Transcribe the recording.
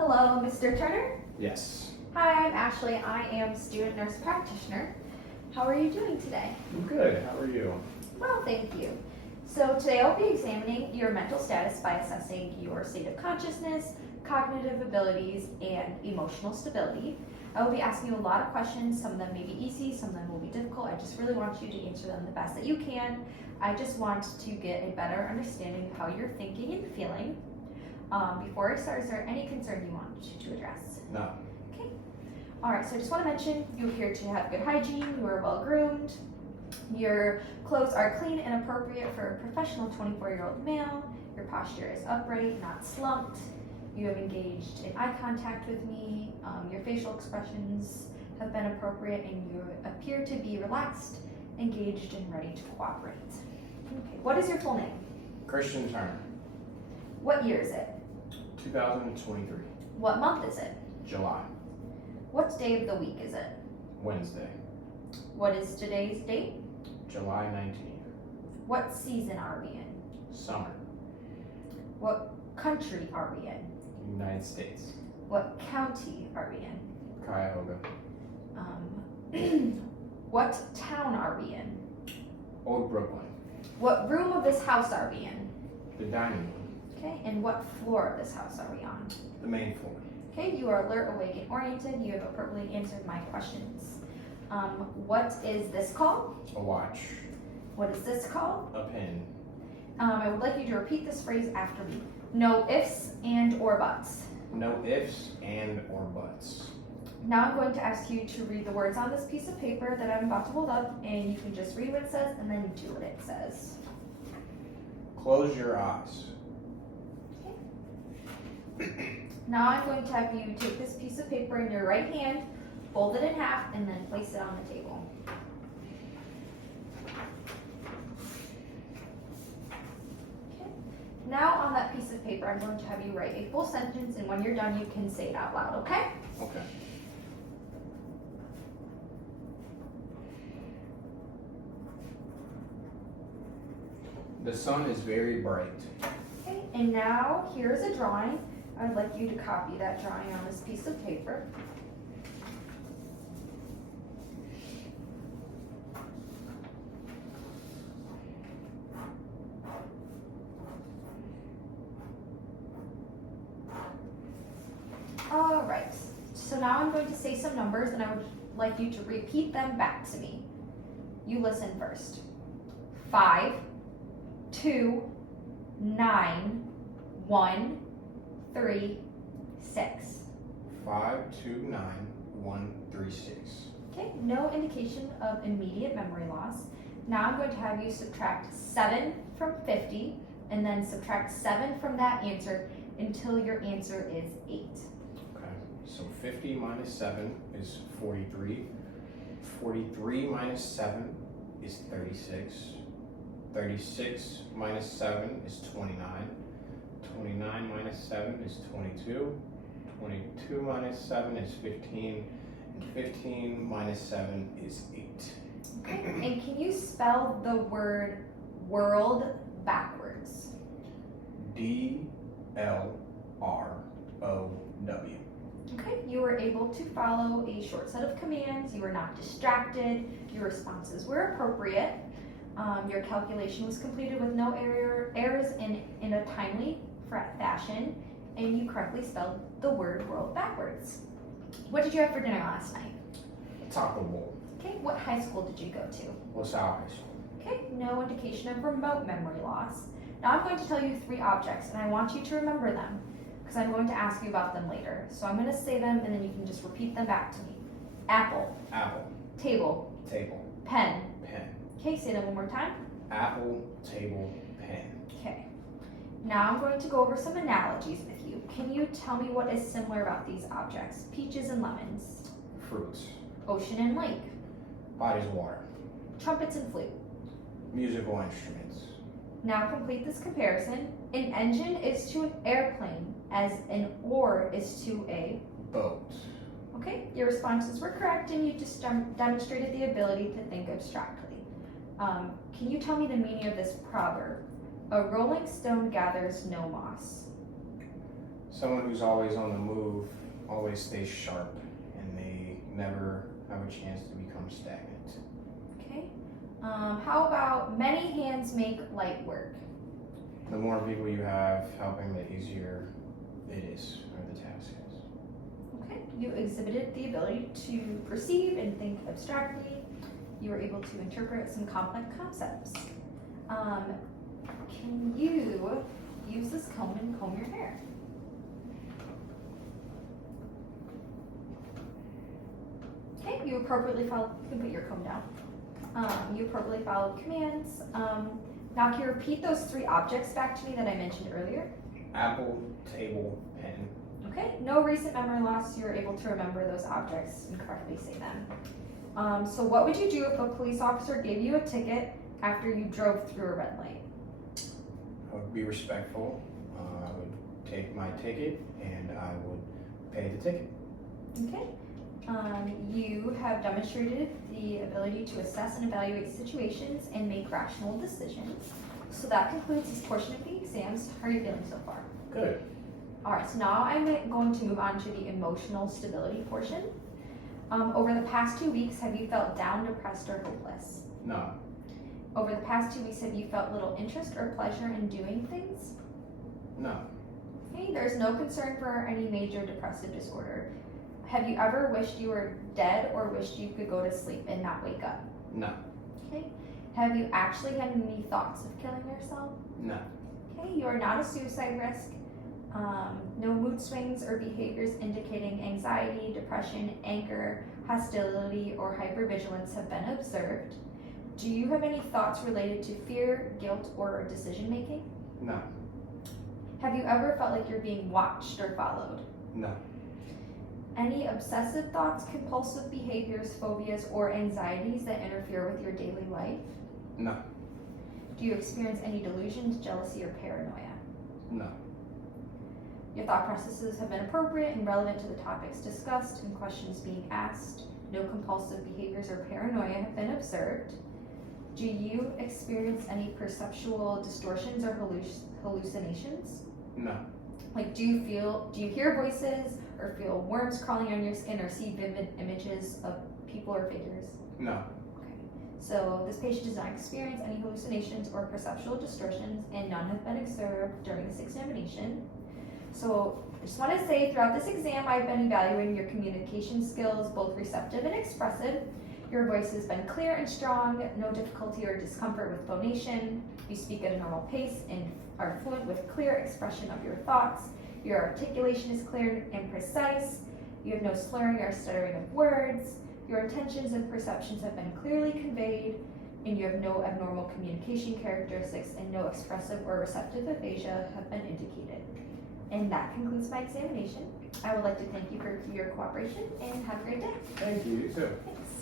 Hello, Mr. Turner. Yes. Hi, I'm Ashley. I am student nurse practitioner. How are you doing today? I'm good. How are you? Well, thank you. So today I'll be examining your mental status by assessing your state of consciousness, cognitive abilities, and emotional stability. I will be asking you a lot of questions. Some of them may be easy, some of them will be difficult. I just really want you to answer them the best that you can. I just want to get a better understanding of how you're thinking and feeling. Before I start, is there any concern you want to address? No. Okay. All right, so I just want to mention you appear to have good hygiene, you are well groomed, your clothes are clean and appropriate for a professional 24-year-old male, your posture is upright, not slumped, you have engaged in eye contact with me, your facial expressions have been appropriate, and you appear to be relaxed, engaged, and ready to cooperate. Okay, what is your full name? Christian Turner, What year is it? 2023, What month is it? July, What day of the week is it? Wednesday, What is today's date? July 19th, What season are we in? summer, What country are we in? United States, What county are we in? Cuyahoga, What town are we in? Old Brooklyn, What room of this house are we in? the dining room, Okay, and what floor of this house are we on? the main floor, Okay, you are alert, awake, and oriented. You have appropriately answered my questions. What is this called? a watch, What is this called? a pen, I would like you to repeat this phrase after me. No ifs and or buts. no ifs and or buts. Now I'm going to ask you to read the words on this piece of paper that I'm about to hold up, and you can just read what it says and then do what it says. Close your eyes. Now I'm going to have you take this piece of paper in your right hand, fold it in half, and then place it on the table. Okay. Now on that piece of paper, I'm going to have you write a full sentence, and when you're done, you can say it out loud, okay? Okay. The sun is very bright. Okay, and now here's a drawing. I'd like you to copy that drawing on this piece of paper. All right, so now I'm going to say some numbers, and I would like you to repeat them back to me. You listen first. 5, 2, 9, 1, 3, 6. 529136. Okay, no indication of immediate memory loss. Now I'm going to have you subtract 7 from 50, and then subtract 7 from that answer until your answer is 8. Okay, so 50 minus 7 is 43. 43 minus 7 is 36. 36 minus 7 is 29. 29 minus 7 is 22. 22 minus 7 is 15. And 15 minus 7 is 8. Okay, and can you spell the word world backwards? D-L-R-O-W. Okay, you were able to follow a short set of commands. You were not distracted. Your responses were appropriate. Your calculation was completed with no errors in a timely fashion, and you correctly spelled the word world backwards. What did you have for dinner last night? Taco Bowl. Okay, what high school did you go to? LaSalle High School. Okay, no indication of remote memory loss. Now I'm going to tell you 3 objects, and I want you to remember them, because I'm going to ask you about them later. So I'm going to say them, and then you can just repeat them back to me. Apple. Apple. Table. Table. Pen. Pen. Okay, say them one more time. Apple. Table. Pen. Okay. Now I'm going to go over some analogies with you. Can you tell me what is similar about these objects? Peaches and lemons. Fruits. Ocean and lake. Bodies of water. Trumpets and flute. Musical instruments. Now complete this comparison. An engine is to an airplane as an oar is to a Boat. Okay, your responses were correct, and you just demonstrated the ability to think abstractly. Can you tell me the meaning of this proverb? A rolling stone gathers no moss. Someone who's always on the move, always stays sharp, and they never have a chance to become stagnant. Okay. How about many hands make light work? The more people you have helping, the easier it is, or the task is. Okay. You exhibited the ability to perceive and think abstractly. You were able to interpret some complex concepts. Can you use this comb and comb your hair? Okay, you appropriately followed, you can put your comb down. You appropriately followed commands. Now can you repeat those 3 objects back to me that I mentioned earlier? Apple, table, pen. Okay, no recent memory loss, you were able to remember those objects and correctly say them. So what would you do if a police officer gave you a ticket after you drove through a red light? I would be respectful. I would take my ticket and I would pay the ticket. Okay. You have demonstrated the ability to assess and evaluate situations and make rational decisions. So that concludes this portion of the exams. How are you feeling so far? Good. All right, so now I'm going to move on to the emotional stability portion. Over the past 2 weeks, have you felt down, depressed, or hopeless? No. Over the past 2 weeks, have you felt little interest or pleasure in doing things? No. Okay, there's no concern for any major depressive disorder. Have you ever wished you were dead or wished you could go to sleep and not wake up? No. Okay. Have you actually had any thoughts of killing yourself? No. Okay, you are not a suicide risk. No mood swings or behaviors indicating anxiety, depression, anger, hostility, or hypervigilance have been observed. Do you have any thoughts related to fear, guilt, or decision making? No. Have you ever felt like you're being watched or followed? No. Any obsessive thoughts, compulsive behaviors, phobias, or anxieties that interfere with your daily life? No. Do you experience any delusions, jealousy, or paranoia? No. Your thought processes have been appropriate and relevant to the topics discussed and questions being asked. No compulsive behaviors or paranoia have been observed. Do you experience any perceptual distortions or hallucinations? No. Like, do you hear voices or feel worms crawling on your skin or see vivid images of people or figures? No. Okay. So this patient does not experience any hallucinations or perceptual distortions, and none have been observed during this examination. So I just want to say throughout this exam, I've been evaluating your communication skills, both receptive and expressive. Your voice has been clear and strong, no difficulty or discomfort with phonation. You speak at a normal pace and are fluent with clear expression of your thoughts. Your articulation is clear and precise. You have no slurring or stuttering of words. Your intentions and perceptions have been clearly conveyed, and you have no abnormal communication characteristics, and no expressive or receptive aphasia have been indicated. And that concludes my examination. I would like to thank you for your cooperation and have a great day. Thank you. You too. Thanks.